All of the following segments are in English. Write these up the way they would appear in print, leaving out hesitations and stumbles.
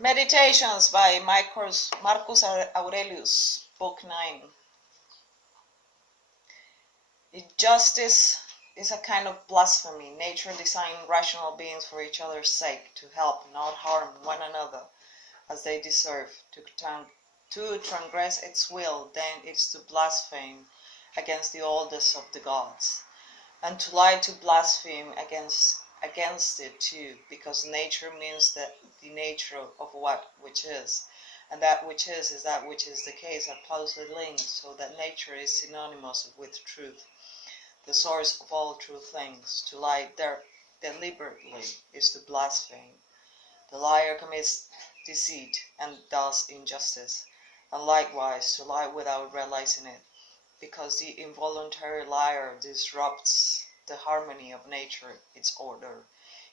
Meditations by Marcus Aurelius, Book 9. Injustice is a kind of blasphemy. Nature designed rational beings for each other's sake, to help, not harm one another as they deserve. To transgress its will, then it's to blaspheme against the oldest of the gods. And to lie to blaspheme against it too, because nature means that the nature of what which is, and that which is that which is the case, are closely linked, so that nature is synonymous with truth, the source of all true things. To lie deliberately is to blaspheme. The liar commits deceit and does injustice, and likewise to lie without realizing it, because the involuntary liar disrupts the harmony of nature, its order.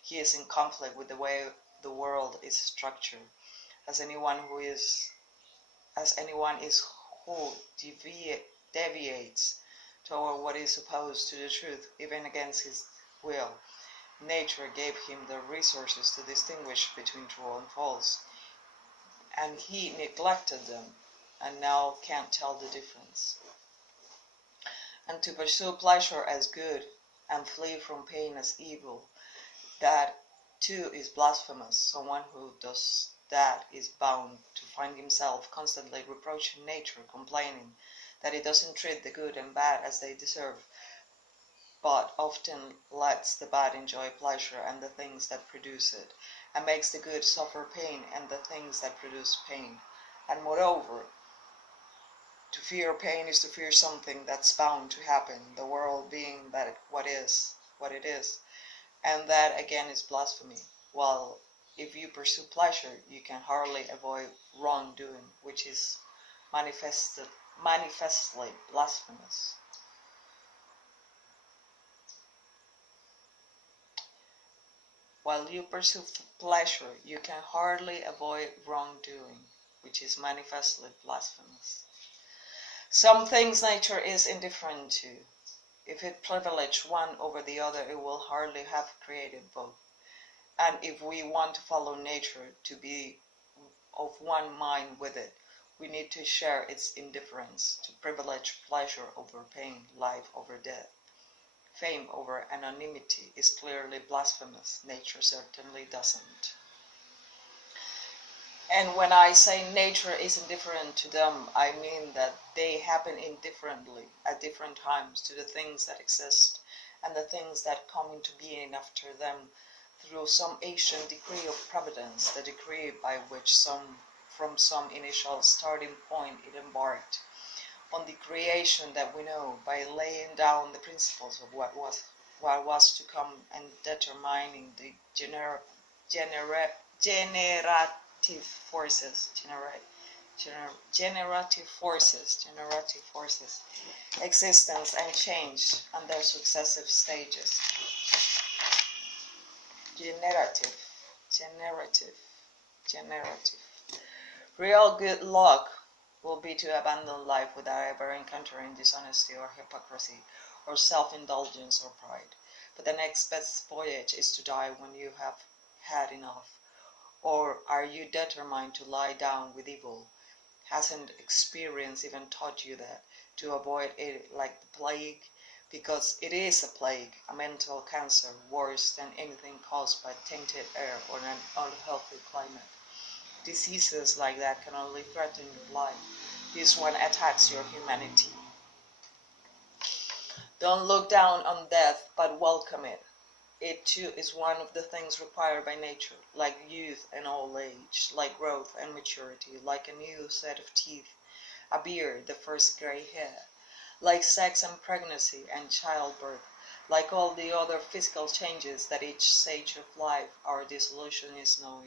He is in conflict with the way the world is structured, as anyone is who deviates toward what is opposed to the truth, even against his will. Nature gave him the resources to distinguish between true and false, and he neglected them, and now can't tell the difference. And to pursue pleasure as good and flee from pain as evil, that too is blasphemous. Someone who does that is bound to find himself constantly reproaching nature, complaining that it doesn't treat the good and bad as they deserve, but often lets the bad enjoy pleasure and the things that produce it, and makes the good suffer pain and the things that produce pain. And moreover, to fear pain is to fear something that's bound to happen, the world being what it is, and that again is blasphemy. While if you pursue pleasure, you can hardly avoid wrongdoing, which is manifestly blasphemous. While you pursue pleasure, you can hardly avoid wrongdoing, which is manifestly blasphemous. Some things nature is indifferent to. If it privileged one over the other, it will hardly have created both. And if we want to follow nature, to be of one mind with it, we need to share its indifference, to privilege pleasure over pain, life over death. Fame over anonymity is clearly blasphemous. Nature certainly doesn't. And when I say nature is indifferent to them, I mean that they happen indifferently at different times to the things that exist and the things that come into being after them through some ancient decree of providence, the decree by which from some initial starting point it embarked on the creation that we know, by laying down the principles of what was to come and determining the generative forces, existence and change and their successive stages. Generative. Real good luck will be to abandon life without ever encountering dishonesty or hypocrisy or self-indulgence or pride. But the next best voyage is to die when you have had enough. Or are you determined to lie down with evil? Hasn't experience even taught you that, to avoid it like the plague? Because it is a plague, a mental cancer, worse than anything caused by tainted air or an unhealthy climate. Diseases like that can only threaten your life. This one attacks your humanity. Don't look down on death, but welcome it. It too is one of the things required by nature, like youth and old age, like growth and maturity, like a new set of teeth, a beard, the first gray hair, like sex and pregnancy and childbirth, like all the other physical changes that each stage of life, our dissolution is no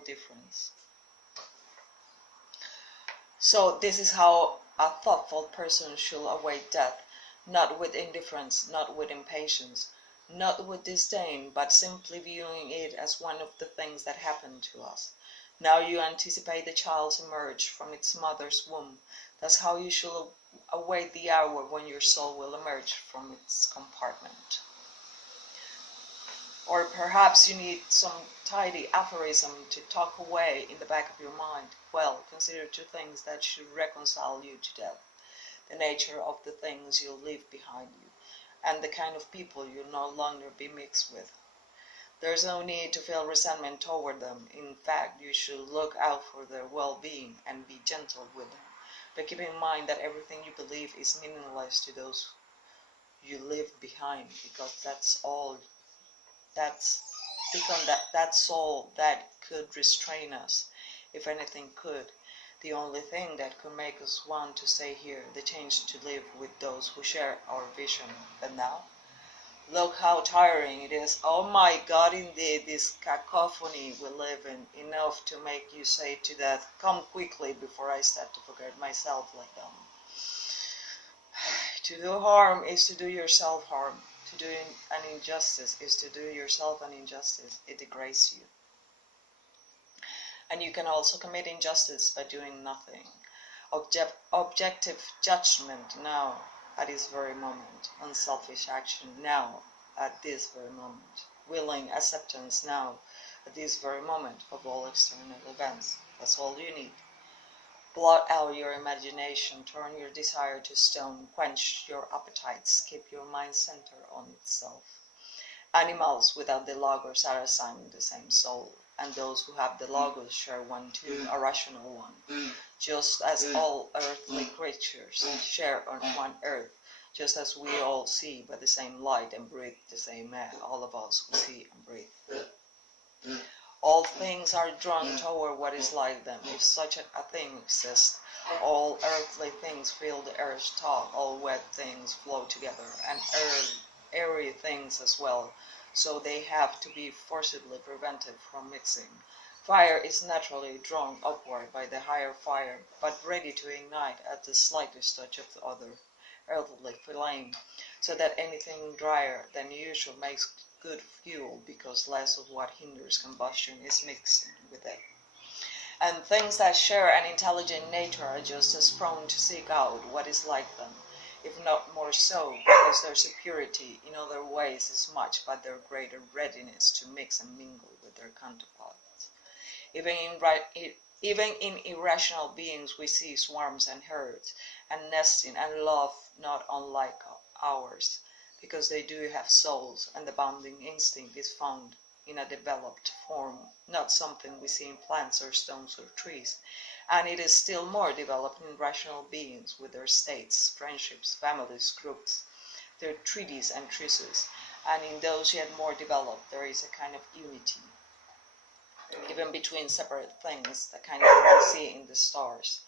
difference. So this is how a thoughtful person should await death, not with indifference, not with impatience, not with disdain, but simply viewing it as one of the things that happen to us. Now you anticipate the child's emerge from its mother's womb. That's how you should await the hour when your soul will emerge from its compartment. Or perhaps you need some tidy aphorism to tuck away in the back of your mind. Well, consider two things that should reconcile you to death: the nature of the things you'll leave behind you, and the kind of people you'll no longer be mixed with. There's no need to feel resentment toward them. In fact, you should look out for their well-being and be gentle with them. But keep in mind that everything you believe is meaningless to those you leave behind, because that's all that could restrain us, if anything could. The only thing that could make us want to stay here, the change to live with those who share our vision. But now, look how tiring it is. Oh my God, indeed, this cacophony we live in, enough to make you say to death, come quickly before I start to forget myself like them. To do harm is to do yourself harm. To do an injustice is to do yourself an injustice. It degrades you. And you can also commit injustice by doing nothing. Objective judgment now, at this very moment. Unselfish action now, at this very moment. Willing acceptance now, at this very moment, of all external events. That's all you need. Blot out your imagination, turn your desire to stone, quench your appetites, keep your mind centered on itself. Animals without the logos are assigned the same soul, and those who have the logos share one too, a rational one. Just as all earthly creatures share on one earth, just as we all see by the same light and breathe the same air, all of us who see and breathe. All things are drawn toward what is like them, if such a thing exists. All earthly things feel the earth's tug, all wet things flow together, and airy things as well, so they have to be forcibly prevented from mixing. Fire is naturally drawn upward by the higher fire, but ready to ignite at the slightest touch of the other earthly flame, so that anything drier than usual makes good fuel, because less of what hinders combustion is mixed with it. And things that share an intelligent nature are just as prone to seek out what is like them, if not more so, because their superiority in other ways is much but their greater readiness to mix and mingle with their counterparts. Even in irrational beings we see swarms and herds, and nesting and love not unlike ours, because they do have souls, and the bonding instinct is found in a developed form, not something we see in plants or stones or trees, and it is still more developed in rational beings with their states, friendships, families, groups, their treaties and truces, and in those yet more developed there is a kind of unity, even between separate things, the kind of we see in the stars.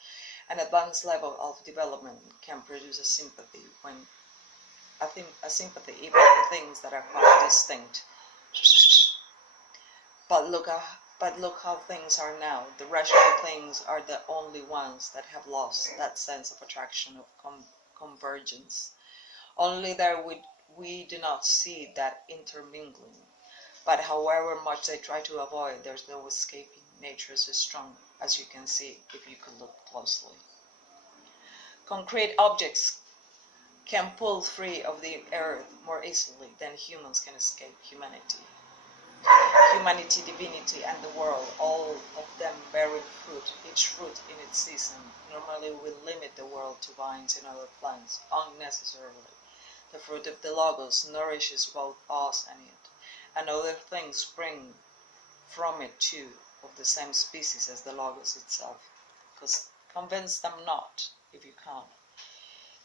An advanced level of development can produce a sympathy even in things that are quite distinct. But look how things are now. The rational things are the only ones that have lost that sense of attraction, of convergence. Only there we do not see that intermingling. But however much they try to avoid, there's no escaping. Nature is as strong, as you can see if you could look closely. Concrete objects can pull free of the earth more easily than humans can escape humanity. Humanity, divinity, and the world, all of them bearing fruit, each fruit in its season. Normally we limit the world to vines and other plants, unnecessarily. The fruit of the Logos nourishes both us and it, and other things spring from it too, of the same species as the Logos itself. Convince them not, if you can.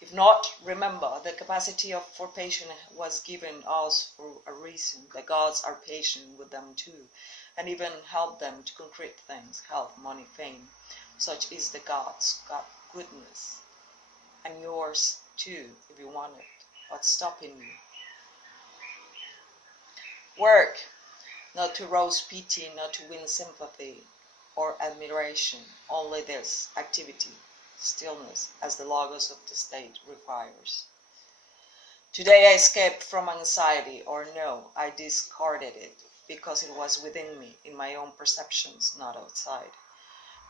If not, remember, the capacity for patience was given us for a reason. The gods are patient with them too, and even help them to concrete things, health, money, fame. Such is the gods' goodness, and yours too, if you want it. What's stopping you? Work, not to rouse pity, not to win sympathy or admiration. Only this, activity, stillness, as the Logos of the state requires. Today I escaped from anxiety, or no, I discarded it, because it was within me, in my own perceptions, not outside.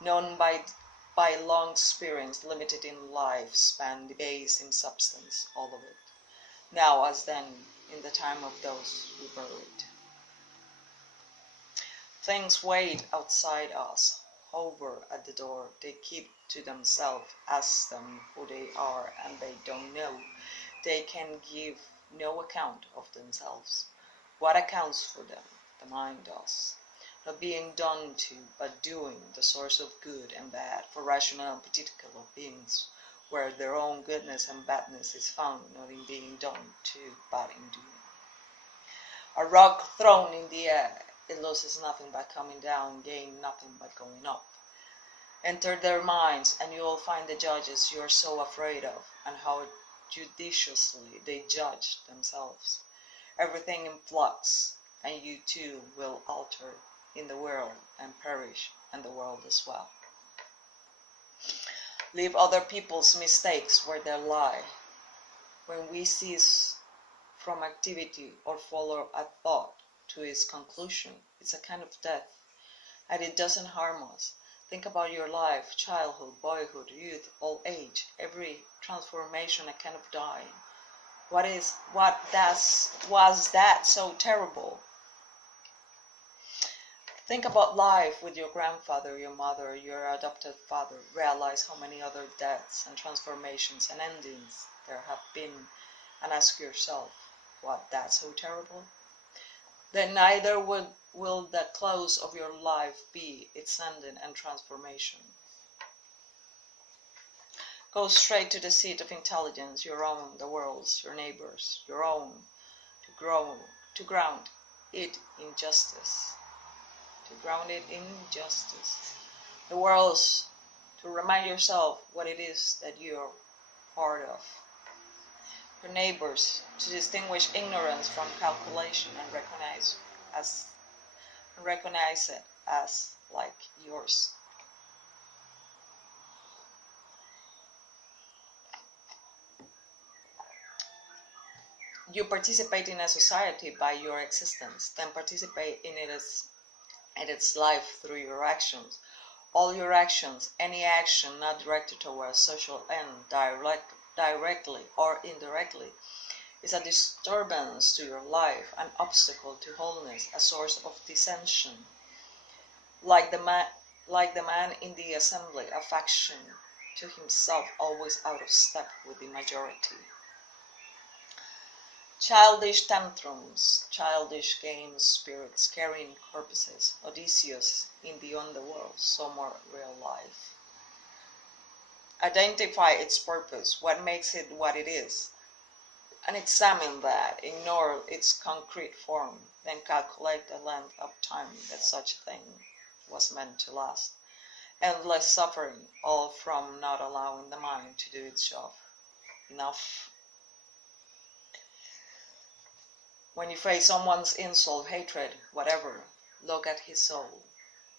Known by long experience, limited in lifespan, debased in substance, all of it. Now as then, in the time of those who buried. Things wait outside us, hover at the door. They keep to themselves, ask them who they are, and they don't know. They can give no account of themselves. What accounts for them? The mind does. Not being done to, but doing, the source of good and bad, for rational and particular beings, where their own goodness and badness is found not in being done to, but in doing. A rock thrown in the air, it loses nothing by coming down, gain nothing by going up. Enter their minds, and you will find the judges you are so afraid of, and how judiciously they judge themselves. Everything in flux, and you too will alter in the world and perish, and the world as well. Leave other people's mistakes where they lie. When we cease from activity or follow a thought to its conclusion, it's a kind of death, and it doesn't harm us. Think about your life, childhood, boyhood, youth, old age, every transformation, a kind of dying. Was that so terrible? Think about life with your grandfather, your mother, your adopted father. Realize how many other deaths and transformations and endings there have been, and ask yourself, was that so terrible? Then neither will the close of your life be its ending and transformation. Go straight to the seat of intelligence, your own, the world's, your neighbors, your own, to ground it in justice. To ground it in justice. The world's, to remind yourself what it is that you're part of. Your neighbors, to distinguish ignorance from calculation and recognize it as like yours. You participate in a society by your existence, then participate in its life through your actions. All your actions, any action not directed toward a social end, directly or indirectly, is a disturbance to your life, an obstacle to wholeness, a source of dissension. Like the man in the assembly, a faction to himself, always out of step with the majority. Childish tantrums, childish games, spirits carrying corpses, Odysseus in the underworld, so more real life. Identify its purpose, what makes it what it is, and examine that, ignore its concrete form, then calculate the length of time that such a thing was meant to last. Endless suffering, all from not allowing the mind to do its job. Enough. When you face someone's insult, hatred, whatever, look at his soul.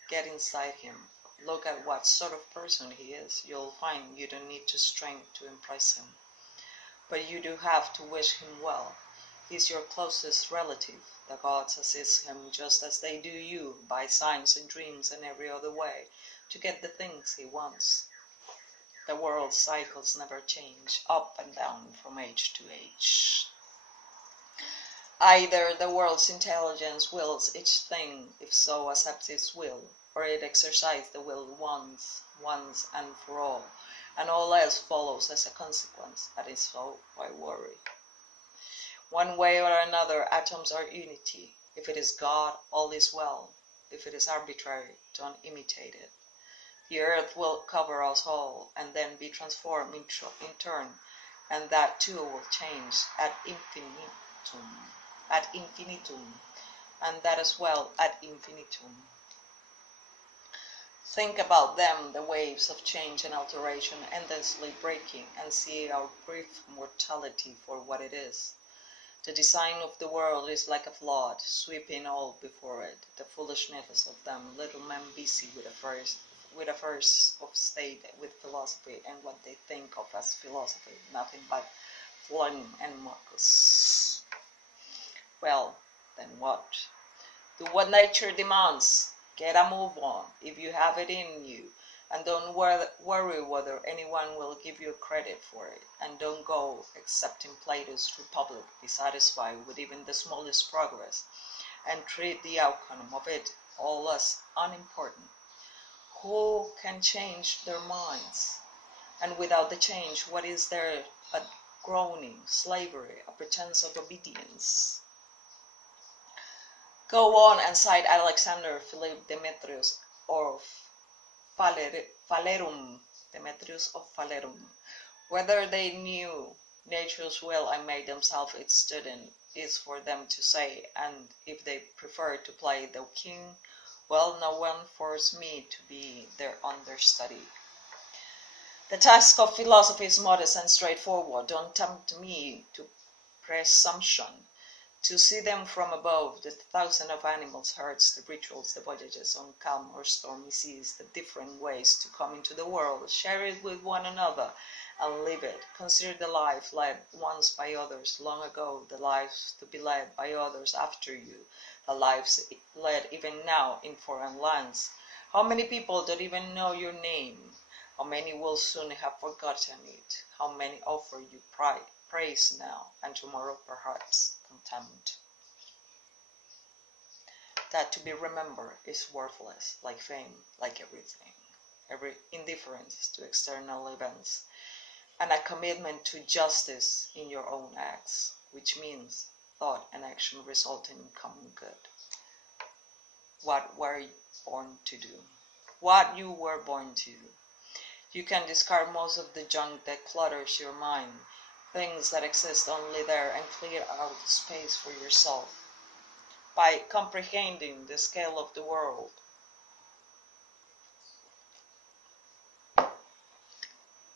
Get inside him. Look at what sort of person he is. You'll find you don't need to strain to impress him. But you do have to wish him well. He's your closest relative. The gods assist him just as they do you, by signs and dreams and every other way, to get the things he wants. The world's cycles never change, up and down from age to age. Either the world's intelligence wills each thing, if so accepts its will, or it exercises the will once and for all, and all else follows as a consequence, that is so, why worry? One way or another, atoms are unity. If it is God, all is well. If it is arbitrary, don't imitate it. The earth will cover us all, and then be transformed in turn, and that too will change ad infinitum, and that as well ad infinitum. Think about them, the waves of change and alteration endlessly breaking, and see our brief mortality for what it is. The design of the world is like a flood, sweeping all before it. The foolishness of them, little men busy with affairs of state, with philosophy, and what they think of as philosophy, nothing but fun and mucus. Well, then what? Do what nature demands. Get a move on, if you have it in you, and don't worry whether anyone will give you credit for it, and don't go, except in Plato's Republic, be satisfied with even the smallest progress, and treat the outcome of it all less unimportant. Who can change their minds? And without the change, what is there but groaning, slavery, a pretense of obedience? Go on and cite Alexander Philip Demetrius of Phalerum, Demetrius of Phalerum. Whether they knew nature's will and made themselves its student is for them to say, and if they prefer to play the king, well, no one forced me to be their understudy. The task of philosophy is modest and straightforward. Don't tempt me to presumption. To see them from above, the thousands of animals, herds, the rituals, the voyages on calm or stormy seas, the different ways to come into the world, share it with one another and live it. Consider the life led once by others long ago, the lives to be led by others after you, the lives led even now in foreign lands. How many people don't even know your name? How many will soon have forgotten it? How many offer you praise now, and tomorrow perhaps contempt? That to be remembered is worthless, like fame, like everything. Every indifference to external events, and a commitment to justice in your own acts, which means thought and action resulting in common good. What were you born to do? What you were born to do. You can discard most of the junk that clutters your mind, things that exist only there, and clear out space for yourself. By comprehending the scale of the world,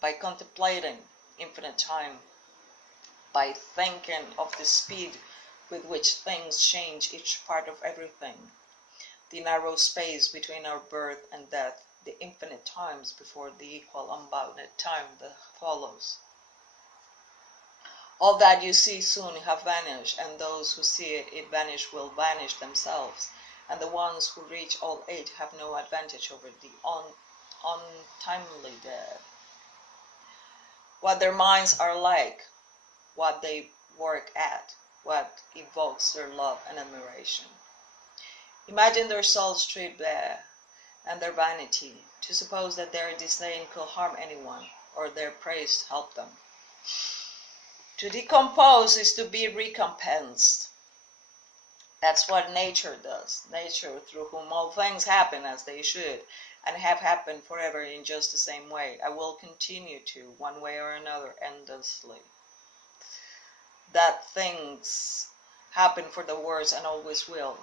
by contemplating infinite time, by thinking of the speed with which things change each part of everything, the narrow space between our birth and death, the infinite times before the equal unbounded time that follows. All that you see soon have vanished, and those who see it vanish will vanish themselves, and the ones who reach old age have no advantage over the untimely dead. What their minds are like, what they work at, what evokes their love and admiration. Imagine their souls stripped bare, and their vanity, to suppose that their disdain could harm anyone, or their praise help them. To decompose is to be recompensed. That's what nature does. Nature, through whom all things happen as they should, and have happened forever in just the same way, I will continue to, one way or another, endlessly. That things happen for the worse and always will.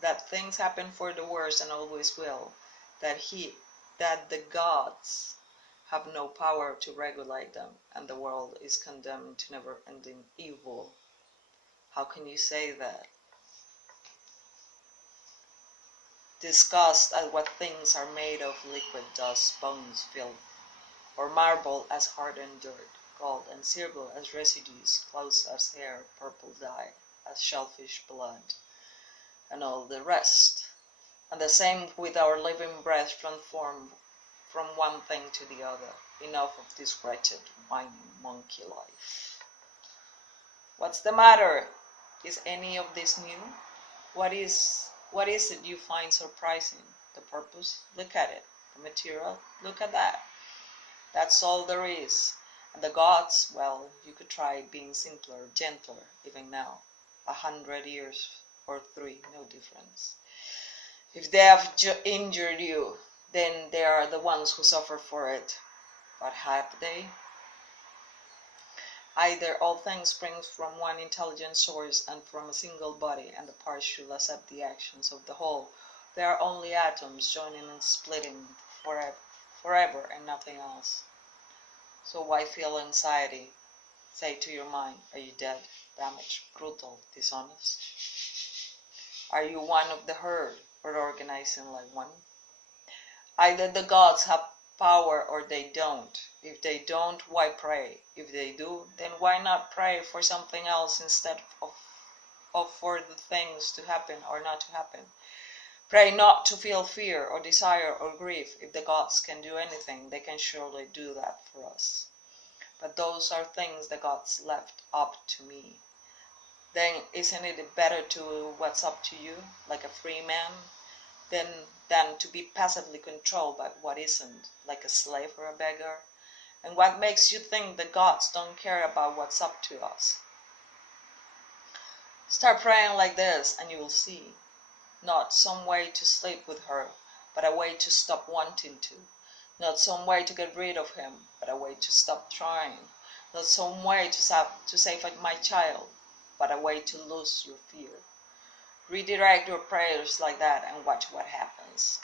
That things happen for the worse and always will. That the gods have no power to regulate them, and the world is condemned to never-ending evil. How can you say that? Disgust at what things are made of, liquid dust, bones, filth, or marble as hardened dirt, gold and silver as residues, clothes as hair, purple dye, as shellfish blood, and all the rest. And the same with our living breath transformed from one thing to the other. Enough of this wretched, whining monkey life. What's the matter? Is any of this new? What is it you find surprising? The purpose? Look at it. The material? Look at that. That's all there is. And the gods, well, you could try being simpler, gentler, even now. 100 years or 3, no difference. If they have injured you, then they are the ones who suffer for it. But have they? Either all things spring from one intelligent source and from a single body, and the parts should accept the actions of the whole. They are only atoms joining and splitting forever and nothing else. So why feel anxiety? Say to your mind, are you dead, damaged, brutal, dishonest? Are you one of the herd, or organizing like one? Either the gods have power or they don't. If they don't, why pray? If they do, then why not pray for something else instead of for the things to happen or not to happen? Pray not to feel fear or desire or grief. If the gods can do anything, they can surely do that for us. But those are things the gods left up to me. then isn't it better to what's up to you, like a free man, than to be passively controlled by what isn't, like a slave or a beggar? And what makes you think the gods don't care about what's up to us? Start praying like this and you will see. Not some way to sleep with her, but a way to stop wanting to. Not some way to get rid of him, but a way to stop trying. Not some way to save my child, but a way to lose your fear. Redirect your prayers like that and watch what happens.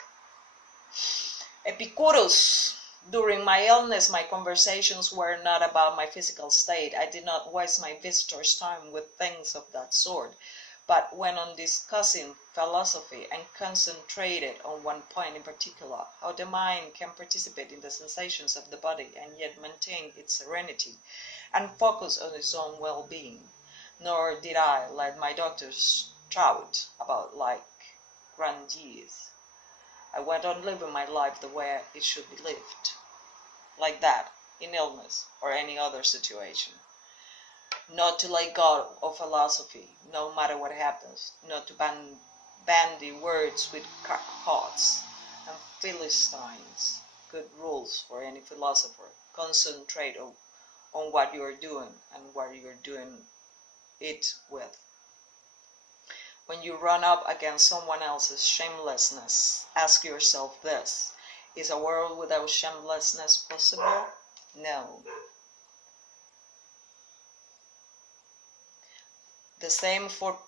Epicurus. During my illness, my conversations were not about my physical state. I did not waste my visitors' time with things of that sort, but went on discussing philosophy and concentrated on one point in particular, how the mind can participate in the sensations of the body and yet maintain its serenity and focus on its own well-being. Nor did I let my doctors shout about like grandees. I went on living my life the way it should be lived, like that, in illness or any other situation. Not to let go of philosophy, no matter what happens, not to bandy words with crackpots and Philistines. Good rules for any philosopher. Concentrate on what you are doing and what you are doing it with. When you run up against someone else's shamelessness, ask yourself this: is a world without shamelessness possible? No. The same for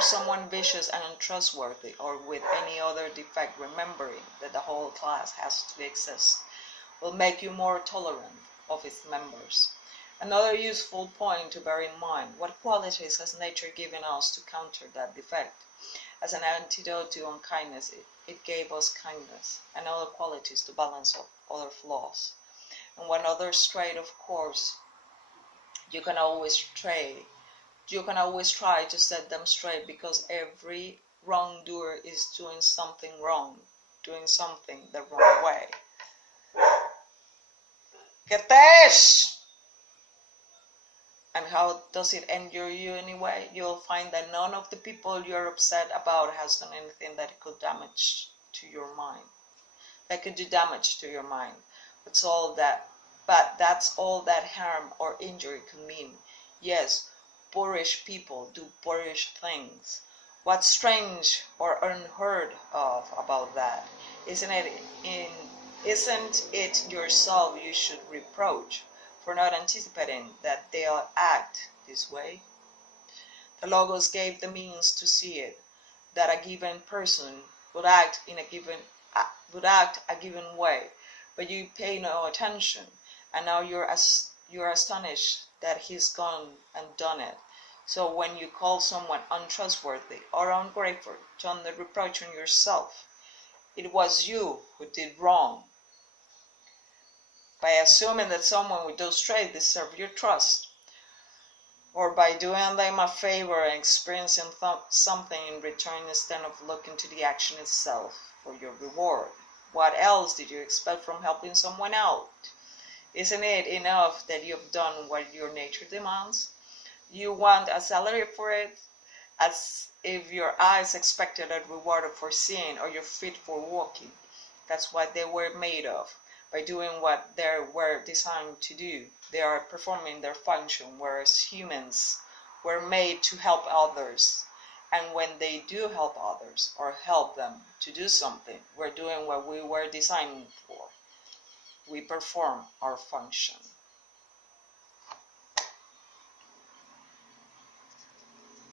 someone vicious and untrustworthy, or with any other defect. Remembering that the whole class has to exist will make you more tolerant of its members. Another useful point to bear in mind: what qualities has nature given us to counter that defect? As an antidote to unkindness, it gave us kindness and other qualities to balance other flaws. And when others stray, of course, you can always try to set them straight, because every wrongdoer is doing something wrong, doing something the wrong way. Ketesh! And how does it injure you anyway? You'll find that none of the people you're upset about has done anything that could do damage to your mind. But that's all that harm or injury could mean. Yes, boorish people do boorish things. What's strange or unheard of about that? Isn't it yourself you should reproach for not anticipating that they'll act this way? The Logos gave the means to see it, that a given person would act a given way, but you pay no attention, and now you're astonished that he's gone and done it. So when you call someone untrustworthy or ungrateful, turn the reproach on yourself. It was you who did wrong by assuming that someone with those traits deserved your trust, or by doing them a favor and experiencing something in return instead of looking to the action itself for your reward. What else did you expect from helping someone out? Isn't it enough that you've done what your nature demands? You want a salary for it, as if your eyes expected a reward for seeing or your feet for walking. That's what they were made of. By doing what they were designed to do, they are performing their function, whereas humans were made to help others. And when they do help others, or help them to do something, we're doing what we were designed for. We perform our function.